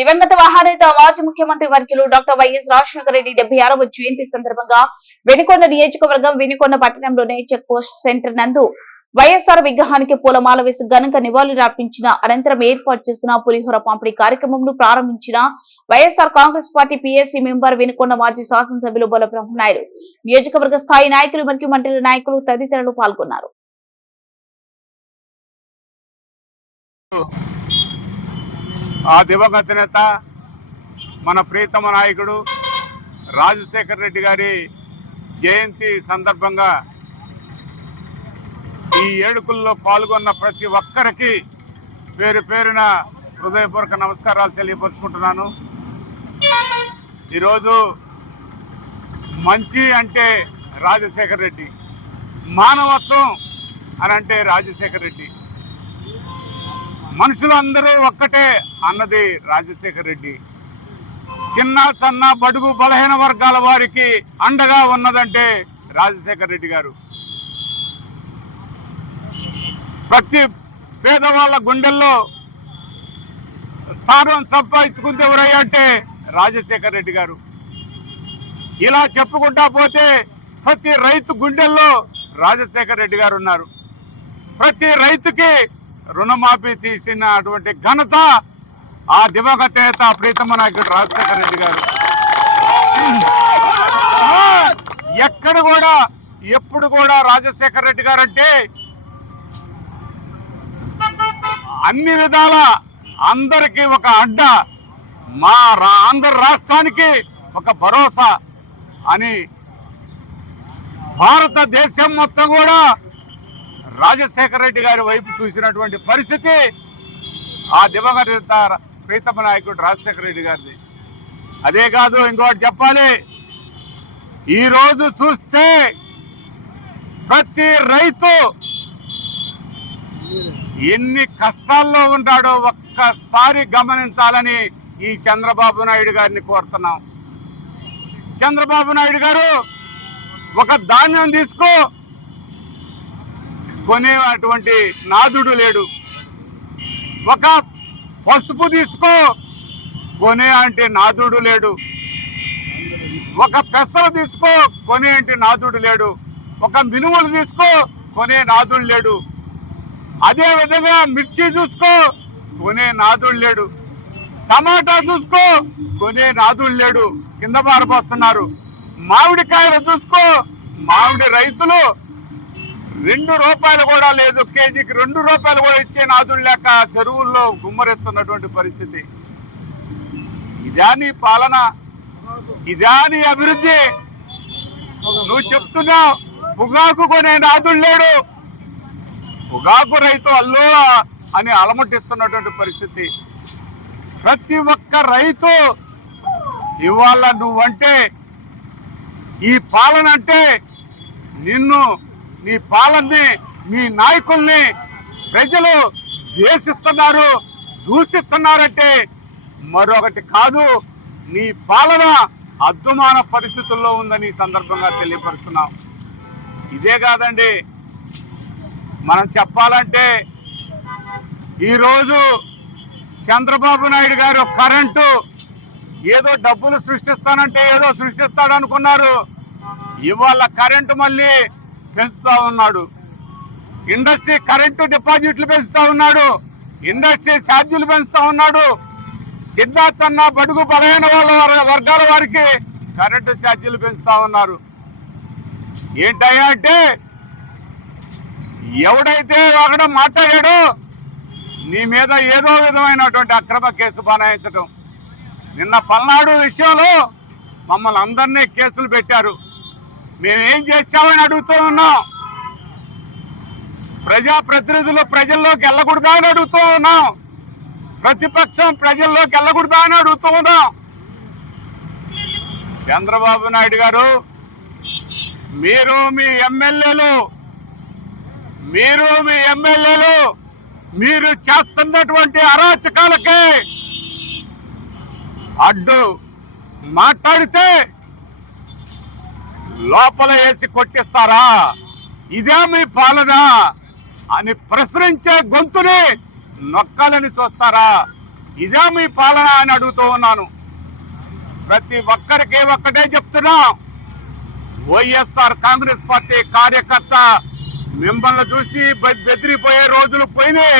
దివంగత మహానేత మాజీ ముఖ్యమంత్రి వర్యులు డాక్టర్ వైఎస్ రాజశేఖర రెడ్డి 76వ జయంతి సందర్భంగా వెనుకొండ నియోజకవర్గం వెనుకొండ పట్టణంలోని చెక్ పోస్ట్ సెంటర్ నందు వైఎస్ఆర్ విగ్రహానికి పూలమాల వేసి ఘనంగా నివాళులర్పించిన అనంతరం ఏర్పాటు చేసిన పులిహోర పంపిణీ కార్యక్రమంను ప్రారంభించిన వైఎస్ఆర్ కాంగ్రెస్ పార్టీ పీఎస్సీ మెంబర్ వెనుకొండ మాజీ శాసనసభ్యులు బొల్ల బ్రహ్మనాయుడు నియోజకవర్గ స్థాయి నాయకులు మరియు మండలి నాయకులు తదితరులు పాల్గొన్నారు. ఆ దివంగత నేత మన ప్రియతమ నాయకుడు రాజశేఖర రెడ్డి గారి జయంతి సందర్భంగా ఈ వేడుకల్లో పాల్గొన్న ప్రతి ఒక్కరికి పేరు పేరున హృదయపూర్వక నమస్కారాలు తెలియపరుచుకుంటున్నాను. ఈరోజు మంచి అంటే రాజశేఖర రెడ్డి, మానవత్వం అని అంటే రాజశేఖర రెడ్డి, మనుషులందరూ ఒక్కటే అన్నది రాజశేఖర రెడ్డి, చిన్న సన్న బడుగు బలహీన వర్గాల వారికి అండగా ఉన్నదంటే రాజశేఖర రెడ్డి గారు. ప్రతి పేదవాళ్ళ గుండెల్లో స్థానం సంపాదించుకుంటే ఎవరయ్యా అంటే రాజశేఖర రెడ్డి గారు. ఇలా చెప్పుకుంటా పోతే ప్రతి రైతు గుండెల్లో రాజశేఖర రెడ్డి గారు ఉన్నారు. ప్రతి రైతుకి రుణమాఫీ తీసినటువంటి ఘనత ఆ దివంగత నేత ప్రీతమ నాయకుడు రాజశేఖర రెడ్డి గారు. ఎక్కడ కూడా ఎప్పుడు కూడా రాజశేఖర రెడ్డి గారు అంటే అన్ని విధాల అందరికీ ఒక అడ్డ, మా ఆంధ్ర రాష్ట్రానికి ఒక భరోసా అని భారతదేశం మొత్తం కూడా రాజశేఖర రెడ్డి గారి వైపు చూసినటువంటి పరిస్థితి ఆ దివంగత ప్రీతమ నాయకుడు రాజశేఖర రెడ్డి గారిది. అదే కాదు, ఇంకోటి చెప్పాలి, ఈరోజు చూస్తే ప్రతి రైతు ఎన్ని కష్టాల్లో ఉంటాడో ఒక్కసారి గమనించాలని ఈ చంద్రబాబు నాయుడు గారిని కోరుతున్నాం. చంద్రబాబు నాయుడు గారు ఒక ధాన్యం తీసుకో కొనేటువంటి నాదుడు లేడు, ఒక పసుపు తీసుకో కొనే అంటే నాదుడు లేడు, ఒక పెసరు తీసుకో కొనే అంటే నాదుడు లేడు, ఒక మినుములు తీసుకో కొనే నాదుడు లేడు, అదే విధంగా మిర్చి చూసుకో కొనే నాదుడు లేడు, టమాటా చూసుకో కొనే నాదుడు లేడు, కింద పారిపోతున్నారు. మామిడికాయలు చూసుకో, మామిడి రైతులు 2 రూపాయలు కూడా లేదు, కేజీకి 2 రూపాయలు కూడా ఇచ్చే నాదుడు లేక చెరువుల్లో గుమ్మరిస్తున్నటువంటి పరిస్థితి. ఇదా నీ పాలన? ఇదా నీ అభివృద్ధి? నువ్వు చెప్తున్నావు పొగాకు కొనే నాదుడు లేడు, పొగాకు రైతు అల్లో అని అలమటిస్తున్నటువంటి పరిస్థితి. ప్రతి ఒక్క రైతు ఇవాళ నువ్వంటే, ఈ పాలన అంటే నిన్ను, నీ పాలనని, మీ నాయకుల్ని ప్రజలు ద్వేషిస్తున్నారు, దూషిస్తున్నారంటే మరొకటి కాదు, నీ పాలన అద్దుమాన పరిస్థితుల్లో ఉందని ఈ సందర్భంగా తెలియపరుస్తున్నాం. ఇదే కాదండి, మనం చెప్పాలంటే ఈరోజు చంద్రబాబు నాయుడు గారు కరెంటు ఏదో డబ్బులు సృష్టిస్తానంటే ఏదో సృష్టిస్తాడనుకున్నారు. ఇవాళ కరెంటు మళ్ళీ పెంచుతా ఉన్నాడు, ఇండస్ట్రీ కరెంటు డిపాజిట్లు పెంచుతా ఉన్నాడు, ఇండస్ట్రీ ఛార్జీలు పెంచుతా ఉన్నాడు, చిన్న చిన్న బడుగు బలహీన వర్గాల వారికి కరెంటు ఛార్జీలు పెంచుతా ఉన్నారు. ఏంటయ్యా అంటే ఎవడైతే ఒకడు మాట్లాడాడో నీ మీద ఏదో విధమైనటువంటి అక్రమ కేసు బనాయించడం. నిన్న పల్నాడు విషయంలో మమ్మల్ని అందరినీ కేసులు పెట్టారు. మేమేం చేశామని అడుగుతూ ఉన్నాం. ప్రజాప్రతినిధులు ప్రజల్లోకి వెళ్ళకూడదా అని అడుగుతూ ఉన్నాం. ప్రతిపక్షం ప్రజల్లోకి వెళ్ళకూడదా అని అడుగుతూ ఉన్నాం. చంద్రబాబు నాయుడు గారు, మీరు మీ ఎమ్మెల్యేలు మీరు చేస్తున్నటువంటి అరాచకాలకే అడ్డు మాట్లాడితే లోపల వేసి కొట్టిస్తారా? ఇదే మీ పాలన అని ప్రశ్నించే గొంతుని నొక్కాలని చూస్తారా? ఇదే మీ పాలన అని అడుగుతూ ఉన్నాను. ప్రతి ఒక్కరికి ఒక్కటే చెప్తున్నా, వైఎస్ఆర్ కాంగ్రెస్ పార్టీ కార్యకర్త మిమ్మల్ని చూసి బెదిరిపోయే రోజులు పోయినాయి.